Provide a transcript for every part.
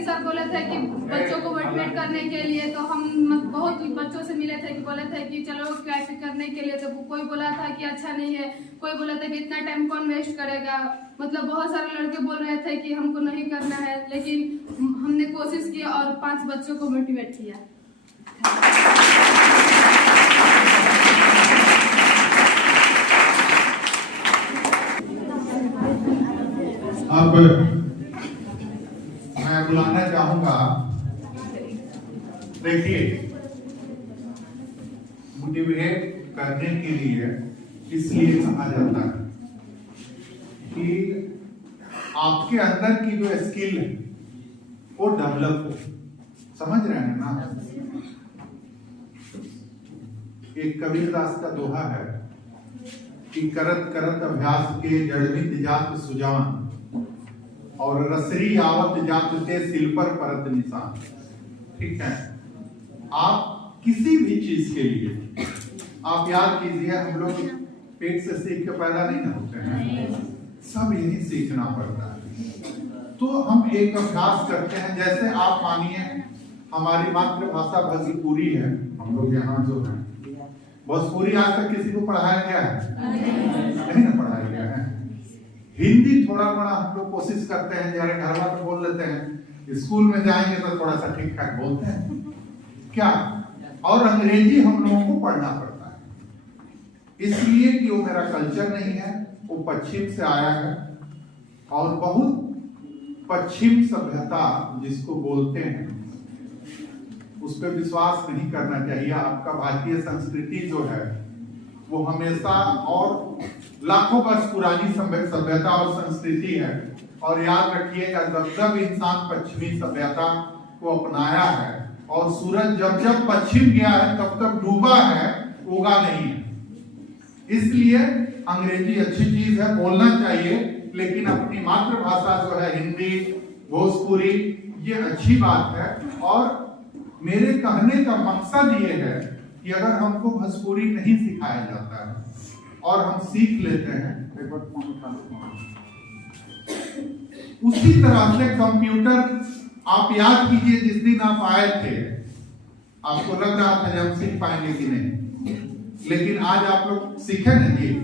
कि सर बोले थे कि बच्चों को मोटिवेट करने के लिए, तो हम बहुत बच्चों से मिले थे कि बोले थे कि चलो क्लास करने के लिए, तो कोई बोला था कि अच्छा नहीं है, कोई बोला था कि इतना टाइम कौन वेस्ट करेगा। मतलब बहुत सारे लड़के बोल रहे थे कि हमको नहीं करना है, लेकिन हमने कोशिश की और 5 बच्चों को मोटिवेट किया। अब मैं बुलाना चाहूंगा, देखिए मोटिवेट करने के लिए इसलिए कहा जाता है कि आपके अंदर की जो स्किल है वो डेवलप हो। समझ रहे हैं ना? एक कबीरदास का दोहा है कि करत करत अभ्यास के जड़वित जात सुजान, और रसरी आवत जात ते सिल पर परत निशान। ठीक है, आप किसी भी चीज के लिए आप याद कीजिए, हम लोग पेट से सीख के पैदा नहीं ना होते हैं, सब यही सीखना पड़ता है। तो हम एक अभ्यास करते हैं, जैसे आप मानिए हमारी मातृभाषा भोजपुरी है, हम लोग यहाँ जो है भोजपुरी आज तक किसी को पढ़ाया गया है? नहीं ना पढ़ाया गया है। हिंदी थोड़ा बड़ा हम लोग कोशिश करते हैं, जरा घर वाले बोल लेते हैं, स्कूल में जाएंगे तो थोड़ा सा ठीक ठाक बोलते हैं क्या, और अंग्रेजी हम लोगों को पढ़ना पड़ता है, इसलिए कि वो मेरा कल्चर नहीं है, वो पश्चिम से आया है, और बहुत पश्चिम सभ्यता जिसको बोलते हैं उस पर विश्वास नहीं करना चाहिए। आपका भारतीय संस्कृति जो है वो हमेशा और लाखों वर्ष पुरानी सभ्यता और संस्कृति है, और याद रखिएगा जब जब इंसान पश्चिमी सभ्यता को अपनाया है और सूरज जब जब पश्चिम गया है तब तक डूबा है, उगा नहीं है। इसलिए अंग्रेजी अच्छी चीज है, बोलना चाहिए, लेकिन अपनी मातृभाषा जो है हिंदी भोजपुरी ये अच्छी बात है। और मेरे कहने का मकसद ये है कि अगर हमको भोजपुरी नहीं सिखाया जाता है और हम सीख लेते हैं, उसी तरह से कंप्यूटर आप याद कीजिए, जिस दिन आप आए थे आपको लग रहा था कि हम सीख पाएंगे कि नहीं, लेकिन आज आप लोग सीखे नहीं।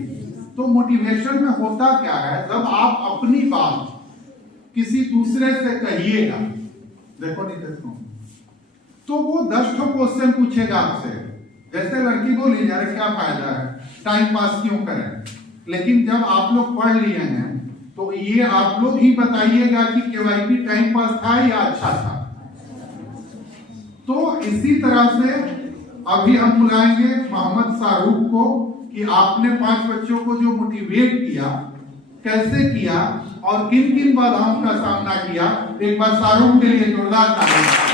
तो मोटिवेशन में होता क्या है, जब आप अपनी बात किसी दूसरे से कहिएगा, देखो नहीं देखो, तो वो 10 क्वेश्चन पूछेगा आपसे। जैसे लड़की बोली यार क्या फायदा है, टाइम पास क्यों करें, लेकिन जब आप लोग पढ़ लिए हैं तो ये आप लोग ही बताइएगा कि केवाईपी टाइम पास था या अच्छा था। तो इसी तरह से अभी हम बुलाएंगे मोहम्मद शाहरुख को कि आपने 5 बच्चों को जो मोटिवेट किया, कैसे किया और किन किन बाधाओं का सामना किया। एक बार शाहरुख के लिए जोरदार तालियां।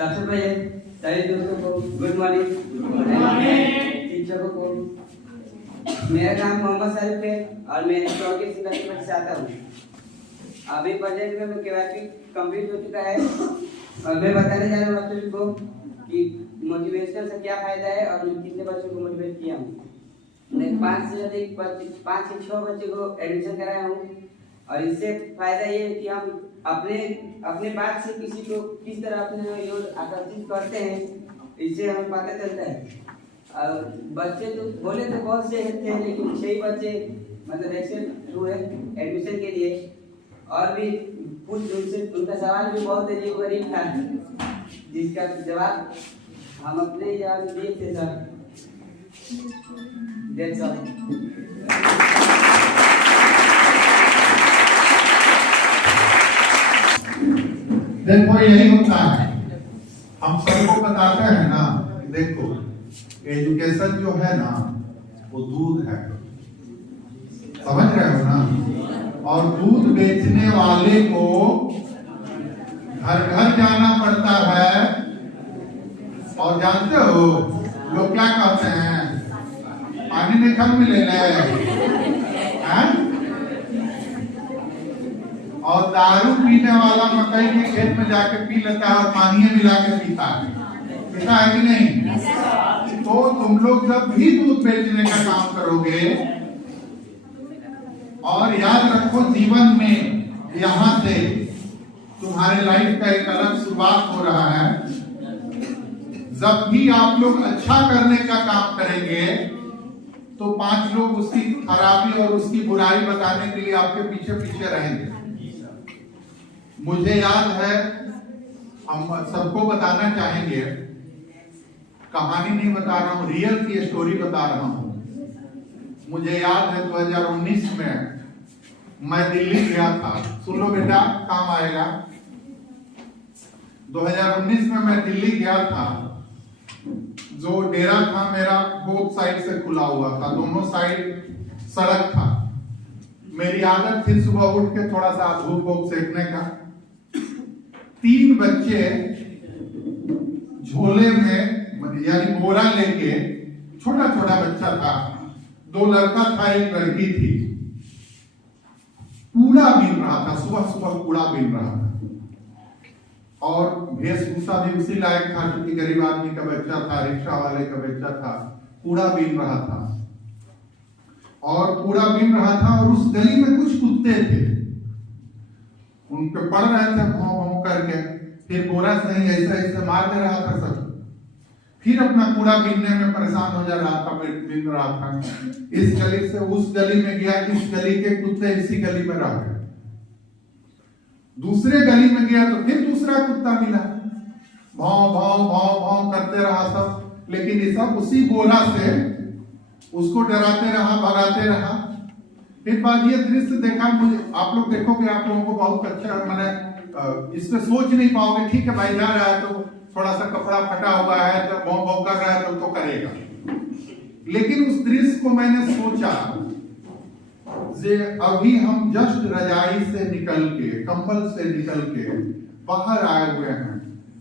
सबसे पहले सभी दोस्तों को गुड मॉर्निंग। शिक्षकों को, मेरा नाम मोहम्मद शाहरुख है और मैं चौकी से आता हूँ। अभी प्रेजेंट में मैं केवाईपी कंप्लीट हो चुका है और मैं बताने जा रहा हूँ आप सभी को कि मोटिवेशन से क्या फायदा है और मैं कितने बच्चों को मोटिवेट किया हूँ। मैं 5 से 6 बच्चों को एडमिशन कराया हूँ और इससे फायदा ये है कि हम अपने बात से किसी को किस तरह अपने ओर आकर्षित करते हैं, इससे हमें पता चलता है। और बच्चे तो बोले तो बहुत से थे, लेकिन 6 बच्चे मतलब एक्सेप्ट हुए एडमिशन के लिए, और भी कुछ उनका सवाल भी बहुत अजीब गरीब था जिसका जवाब हम अपने याद दिए थे सर। That's all. देखो यही होता है, हम सबको बताते हैं ना, देखो एजुकेशन जो है ना वो दूध है, समझ रहे हो ना, और दूध बेचने वाले को घर घर जाना पड़ता है, और जानते हो लोग क्या कहते हैं, पानी नहीं कम मिले और दारू पीने वाला मकई के खेत में जाके पी लेता है और पानी मिला के पीता है कि नहीं? तो तुम लोग जब भी दूध बेचने का काम करोगे, और याद रखो जीवन में यहां से तुम्हारे लाइफ का एक अलग शुरुआत हो रहा है। जब भी आप लोग अच्छा करने का काम करेंगे तो 5 लोग उसकी खराबी और उसकी बुराई बताने के लिए आपके पीछे पीछे रहेंगे। मुझे याद है, हम सबको बताना चाहेंगे, कहानी नहीं बता रहा हूं, रियल की स्टोरी बता रहा हूं। मुझे याद है 2019 में मैं दिल्ली गया था। सुन लो बेटा, काम आएगा। 2019 में मैं दिल्ली गया था। जो डेरा था मेरा बोथ साइड से खुला हुआ था, दोनों साइड सड़क था। मेरी आदत थी सुबह उठ के थोड़ा सा धूप वूप सेकने का। 3 बच्चे झोले में यानी बोरा लेके, छोटा छोटा बच्चा था, 2 लड़का था, 1 लड़की थी, कूड़ा बीन रहा था। सुबह सुबह कूड़ा बीन रहा था और वेशभूषा भी उसी लायक था, क्योंकि गरीब आदमी का बच्चा था, रिक्शा वाले का बच्चा था। कूड़ा बीन रहा था और कूड़ा बीन रहा था और उस गली में कुछ कुत्ते थे, उन पे पड़ रहे थे भौं भौं करके। फिर बोरा सही ऐसा ऐसा मार दे रहा था सब। फिर अपना कूड़ा बीनने में परेशान हो जा रहा था, बीन रहा था। इस गली से उस गली में गया, इस गली के कुत्ते इसी गली में रह गए। दूसरे गली में गया तो फिर दूसरा कुत्ता मिला, भौं भौं भौं भौं करते रहा सब। लेकिन ये सब उसी बोरा से उसको डराते रहा, भगाते रहा। फिर बाद ये दृश्य देखा मुझे, आप लोग देखोगे, आप लोगों को बहुत अच्छा, मैंने इससे सोच नहीं पाओगे। ठीक है भाई, जा रहा है तो थोड़ा सा कपड़ा फटा हुआ है, तो भौं भौं कर रहा है तो करेगा। लेकिन उस दृश्य को मैंने सोचा, जे अभी हम जस्ट रजाई से निकल के, कंबल से निकल के बाहर आए हुए हैं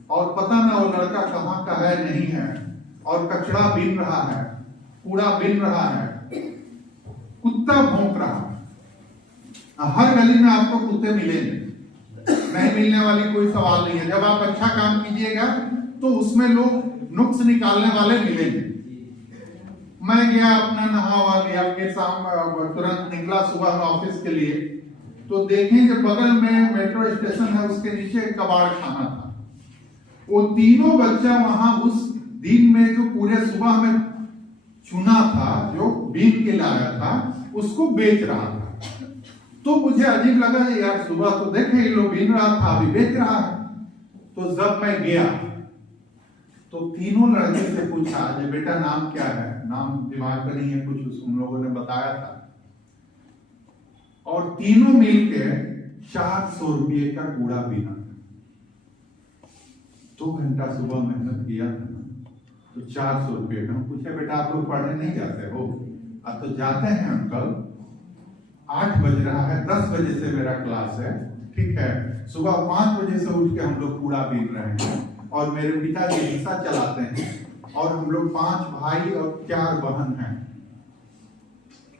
और पता ना वो लड़का कहाँ का है नहीं है, और कचरा बीन रहा है, कूड़ा बीन रहा है, कुत्ता भौंक रहा है। हर गली में आपको कुत्ते मिलेंगे, नहीं मिलने वाली कोई सवाल नहीं है। जब आप अच्छा काम कीजिएगा तो उसमें लोग नुक्स निकालने वाले मिलेंगे। मैं गया, अपना नहावा लिया, फिर शाम तुरंत निकला सुबह में ऑफिस के लिए। तो देखें कि बगल में मेट्रो स्टेशन है, उसके नीचे एक कबाड़ खाना था। वो तीनों बच्चा वहां उस दिन में जो पूरे सुबह में चुना था, जो बीन के लाया था, उसको बेच रहा था। तो मुझे अजीब लगा, यार सुबह तो देखे ये लोग बीन रहा था, अभी बेच रहा है। तो जब मैं गया तो तीनों लड़के से पूछा, बेटा नाम क्या है? नाम दिमाग में नहीं है, कुछ उन लोगों ने बताया था। और तीनों मिलके 400 रुपये का कूड़ा बीना। 2 घंटा सुबह मेहनत किया तो 400 रुपये का। पूछे, बेटा आप लोग पढ़ने नहीं जाते हो? अब तो जाते हैं अंकल, 8 बज रहा है, 10 बजे से मेरा क्लास है, ठीक है। सुबह 5 बजे से उठ के हम लोग कूड़ा बीन रहे हैं और मेरे पिताजी रिक्शा चलाते हैं और हम लोग 5 भाई और 4 बहन हैं।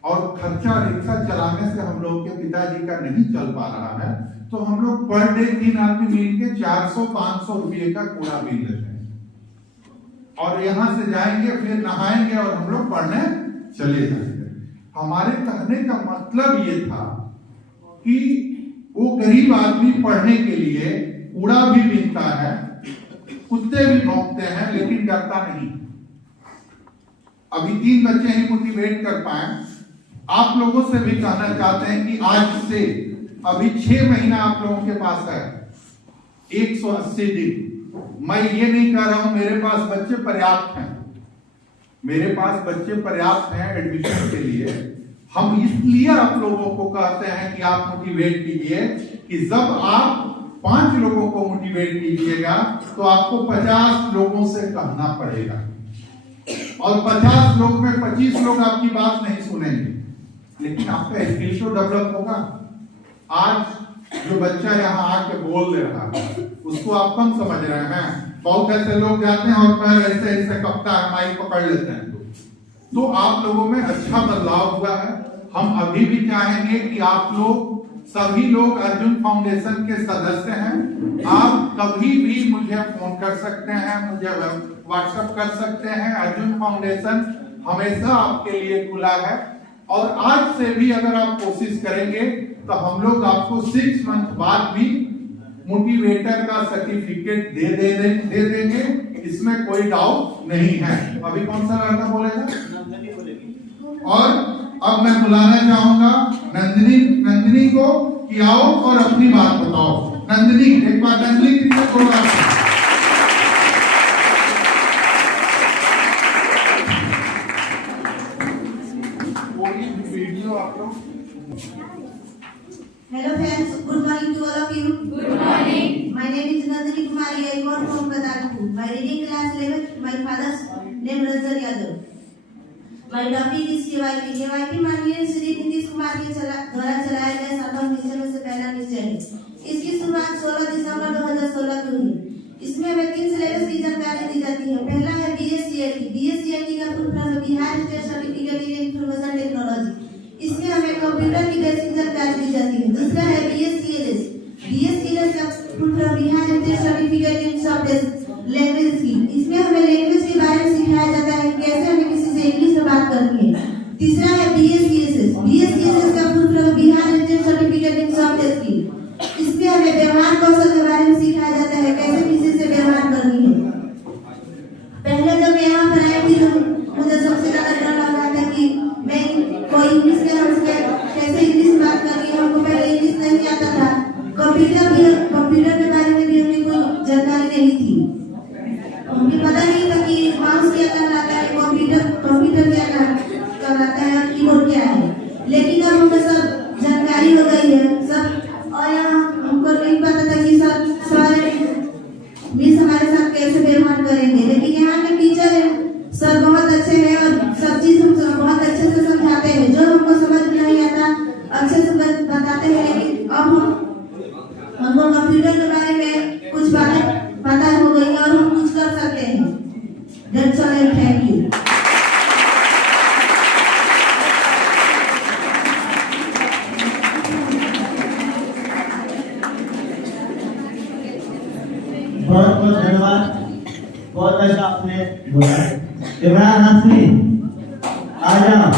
और खर्चा रिक्शा चलाने से हम लोग के पिताजी का नहीं चल पा रहा है, तो हम लोग पर डे 3 आदमी मिलके 400-500 रुपये का कूड़ा बीन लेते हैं और यहाँ से जाएंगे, फिर नहाएंगे और हम लोग पढ़ने चले जाएंगे। हमारे कहने का मतलब ये था कि वो गरीब आदमी पढ़ने के लिए कूड़ा भी बीनता है, कुत्ते भी भौंकते हैं, लेकिन डरता नहीं। अभी 3 बच्चे ही मोटिवेट कर पाए। आप लोगों से भी कहना चाहते हैं कि आज से अभी 6 महीना आप लोगों के पास है, 180 दिन। मैं ये नहीं कह रहा हूं मेरे पास बच्चे पर्याप्त हैं, मेरे पास बच्चे पर्याप्त हैं एडमिशन के लिए। हम इसलिए आप लोगों को कहते हैं कि आप मोटिवेट कीजिए, कि जब आप 5 लोगों को मोटिवेट कीजिएगा तो आपको 50 लोगों से कहना पड़ेगा, और 50 लोग में 25 लोग आपकी बात नहीं सुनेंगे, लेकिन आपका स्किल तो डेवलप होगा। आज जो बच्चा यहाँ आके बोल दे रहा है उसको आप कम समझ रहे हैं। बहुत ऐसे लोग जाते हैं और पैर ऐसे ऐसे कपता है, माइक पकड़ लेते हैं। तो आप लोगों में अच्छा बदलाव हुआ है। हम अभी भी चाहेंगे कि आप लोग सभी लोग अर्जुन फाउंडेशन के सदस्य हैं। आप कभी भी मुझे फोन कर सकते हैं, मुझे व्हाट्सएप कर सकते हैं। अर्जुन फाउंडेशन हमेशा आपके लिए खुला है और आज से भी अगर आप कोशिश करेंगे तो हम लोग आपको 6 मंथ बाद भी मोटिवेटर का सर्टिफिकेट दे देंगे, इसमें कोई डाउट नहीं है। अभी कौन सा लड़का बोलेगा? और अब मैं बुलाना चाहूंगा नंदिनी को कि आओ और अपनी बात बताओ। नंदिनी, एक बार नंदिनी की बोला। वीडियो आप लोग। Hello friends, good morning to all of you. Good morning. My name is Nandini Kumari. I come from Badarpur. My reading class 11th. My father's name Ranjan Yadav. My topic is KYP. KYP माननीय श्री नीतीश कुमार के द्वारा चलाए गए 7 mission में से पहला mission है। इसकी शुरुआत 16 दिसंबर 2016 को हुई। इसमें हमें 3 सिलेबस की जानकारी दी जाती है। पहला है BSCIT। BSCIT का फुल फॉर्म है Bihar state certificate in information technology. इसमें हमें कंप्यूटर की बेसिक जानकारी दी जाती है। दूसरा है BSCLS। BSCLS का full form Bihar state certificate in software language की। इसमें हमें लैंग्वेज के बारे में सिखाया जाता है, कैसे हमें किसी से इंग्लिश में बात करनी है। तीसरा है BSCSS। BSCSS का full form Bihar state certificate in software की। इसमें हमें व्यवहार कौशल के बारे में सिखाया जाता है, कैसे किसी से व्यवहार करनी है। पहले जब मैं यहाँ पर आई थी तो मुझे सबसे ज्यादा डर लग रहा था कि मैं कोई इंग्लिश में हमसे कैसे इंग्लिश बात करनी है। हमको पहले इंग्लिश नहीं आता था। कंप्यूटर के बारे में भी हमें कोई जानकारी नहीं थी। हमें पता नहीं था कि माउस क्या कहलाता है, कंप्यूटर क्या कहलाता है और कीबोर्ड क्या है। लेकिन अब हमें सब जानकारी हो गई है सब। और हमको नहीं पता था कि सारे मिस हमारे साथ कैसे व्यवहार करेंगे। लेकिन यहाँ के टीचर है सर बहुत अच्छे हैं और सब चीज हम बहुत अच्छे से समझाते हैं। जो हमको समझ में नहीं आता अच्छे से बताते हैं। लेकिन अब हमको कंप्यूटर के बारे में कुछ बातें पता हो गई और हम कुछ कर सकते हैं। That's all and thank you. बहुत बहुत धन्यवाद। बहुत अच्छा आपने बोला। इमरान हाशमी आ जाओ।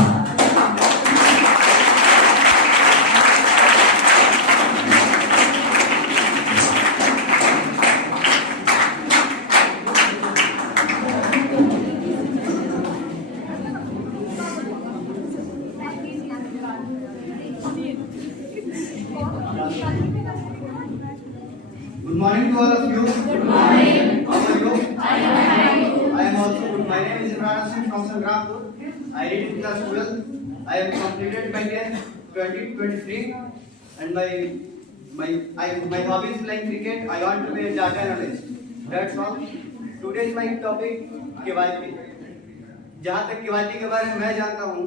Good morning to all of you. Good morning. How are you? I am also good. My name is Imran Hasim from Sangrampur. I read in class 12. I have completed my 10th 2023 and my hobby is playing cricket. I want to be a data analyst. That's all. Today is my topic KYP. जहाँ तक KYP के बारे में मैं जानता हूँ,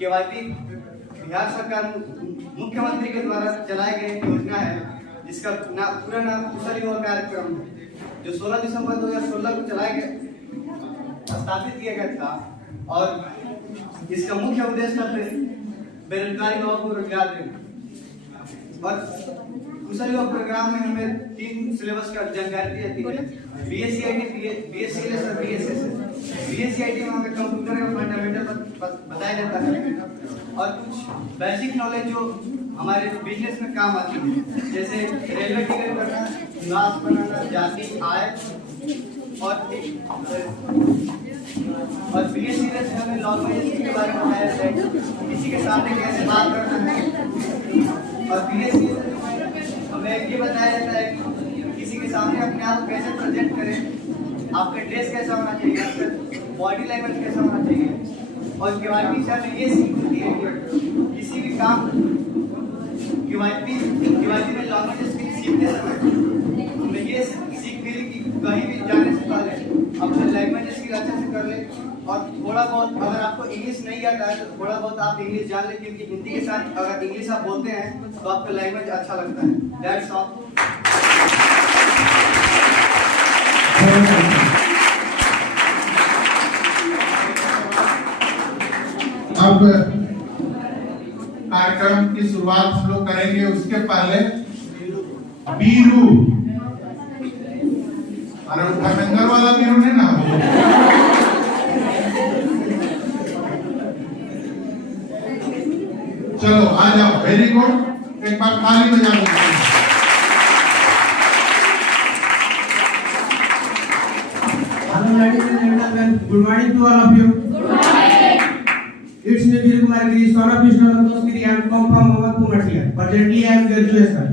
KYP Bihar सरकार मुख्यमंत्री के द्वारा चलाए गए योजना है जिसका पूरा नाम कुशल युवा कार्यक्रम है, जो 16 दिसंबर 2016 को चलाया गया स्थापित किया गया था। और इसका मुख्य उद्देश्य था बेरोजगारी युवाओं को रोजगार देना। और कुशल युवा प्रोग्राम में हमें 3 सिलेबस का जानकारी दी जाती है। BSCIT, BSCLS और BSSS। BSCIT में हमें कंप्यूटर का फंडामेंटल बताया जाता है और कुछ बेसिक नॉलेज जो हमारे बिजनेस में काम आती है, जैसे रेलवे टिकट करना, निवास बनाना, जाति, आय और BSCLS में हमें लैंग्वेज के बारे में बताया जाता है, किसी के सामने कैसे बात करना है। और BSCLS हमें ये बताया जाता है कि किसी के सामने अपने आप को कैसे प्रेजेंट करें, आपका ड्रेस कैसा होना चाहिए, आपका बॉडी लैंग्वेज कैसा होना चाहिए। और KYP से हमें ये सीख मिलती है कि किसी भी काम KYP में लैंग्वेजेस सीखते समय हमें ये सीख मिली कि कहीं भी जाने से पहले अपने लैंग्वेजेस की अच्छे से कर ले। और थोड़ा बहुत अगर आपको इंग्लिश नहीं आता है तो थोड़ा बहुत आप इंग्लिश जान ले, क्योंकि हिंदी के साथ अगर इंग्लिश आप बोलते हैं तो आपका लैंग्वेज अच्छा लगता है। That's all. अब कार्यक्रम की शुरुआत हम लोग करेंगे। उसके पहले बीरू धर्मेंद्र वाला वीरू नहीं ना हो। चलो आ जाओ, वेरी गुड, एक बार ताली बजा दो। Hello, ladies and gentlemen. Good morning to all of you. Good morning. It's me, Vir Kumar Giri, son of Vishnu Santosh Giri. I am come from Mohammadpur, Matia. Presently, I am graduation.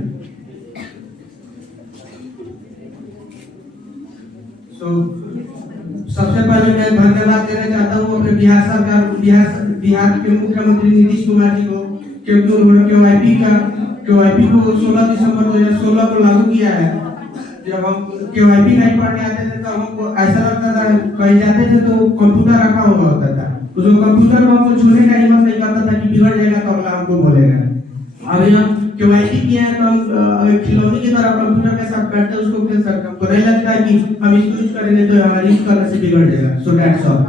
So, सबसे पहले मैं धन्यवाद देना चाहता हूँ अपने बिहार सरकार, बिहार के मुख्यमंत्री नीतीश कुमार जी को, क्योंकि उन्होंने क्यूआईपी को 16 दिसंबर 2016 को लागू किया है। जब हम क्यूआईपी नहीं पढ़ने आते थे तो हमको ऐसा लगता था, कहीं जाते थे तो कंप्यूटर रखा हुआ होता था, तो जो कंप्यूटर को हमको छूने का हिम्मत नहीं करता था कि बिगड़ जाएगा तो अगला हमको बोलेगा। अभी हम क्यूआईपी किया है तो हम खिलौने की तरह कंप्यूटर के साथ बैठते उसको खेल सकते हैं, हमको नहीं लगता है कि हम इसको यूज करेंगे तो हमारी यूज करने से बिगड़ जाएगा। So that's all.